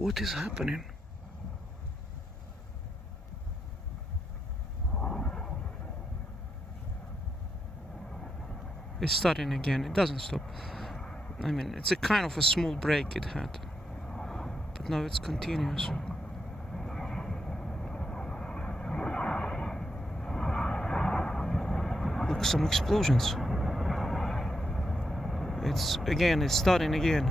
What is happening? It's starting again. It doesn't stop. I mean, it's a kind of a small break it had, but now it's continuous. Look, some explosions. It's starting again.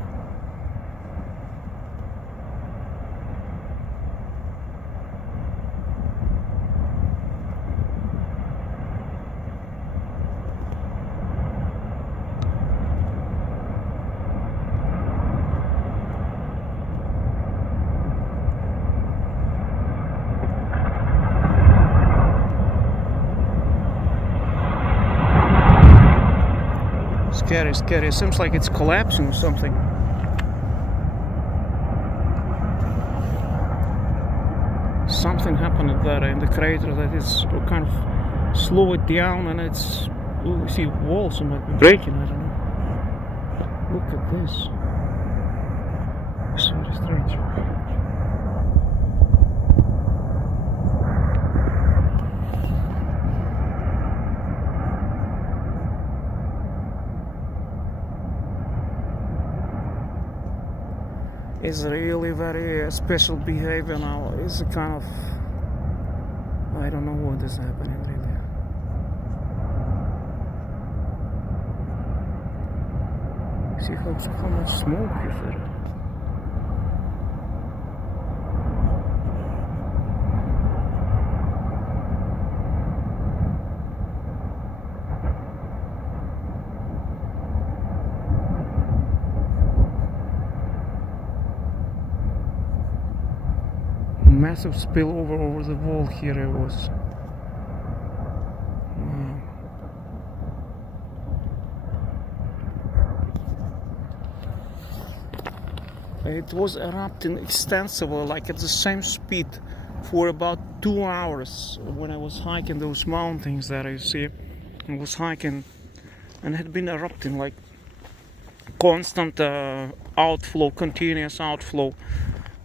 Scary, scary. It seems like it's collapsing or something. Something happened there in the crater that is kind of slow it down, and it's. Oh, we see walls might be breaking. I don't know. Look at this. It's very strange. It's really very special behavior now. It's a kind of, I don't know what is happening really. See how much smoke is there. Massive spillover over the wall here it was. Wow. It was erupting extensively, like at the same speed for about 2 hours when I was hiking those mountains that I see. I was hiking and had been erupting like constant outflow, continuous outflow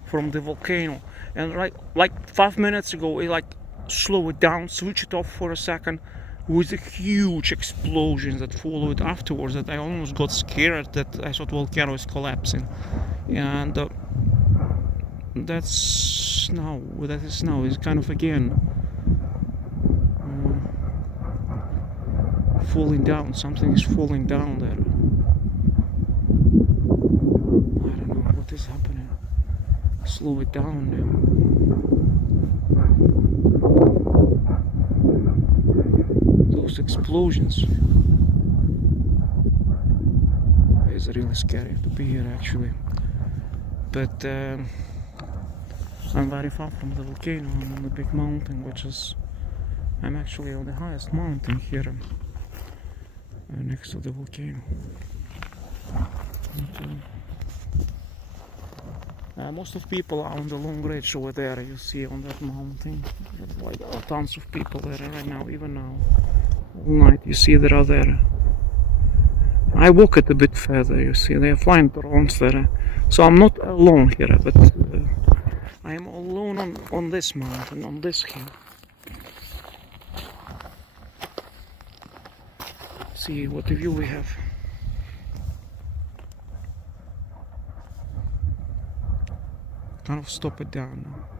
from the volcano. And like 5 minutes ago, it like slowed it down, switched it off for a second, with a huge explosion that followed afterwards. That I almost got scared that I thought volcano is collapsing, and that is now is kind of again falling down. Something is falling down there. I don't know what is happening. Slow it down now. Those explosions. It's really scary to be here actually. But I'm very far from the volcano. I'm on the big mountain, I'm actually on the highest mountain here next to the volcano. Most of people are on the long ridge over there, you see on that mountain. Like tons of people there right now, even now. All night you see there are there. I walk it a bit further, you see, they are flying drones there. So I'm not alone here, but I am alone on this mountain, on this hill. See what view we have. Kind of stop it down now.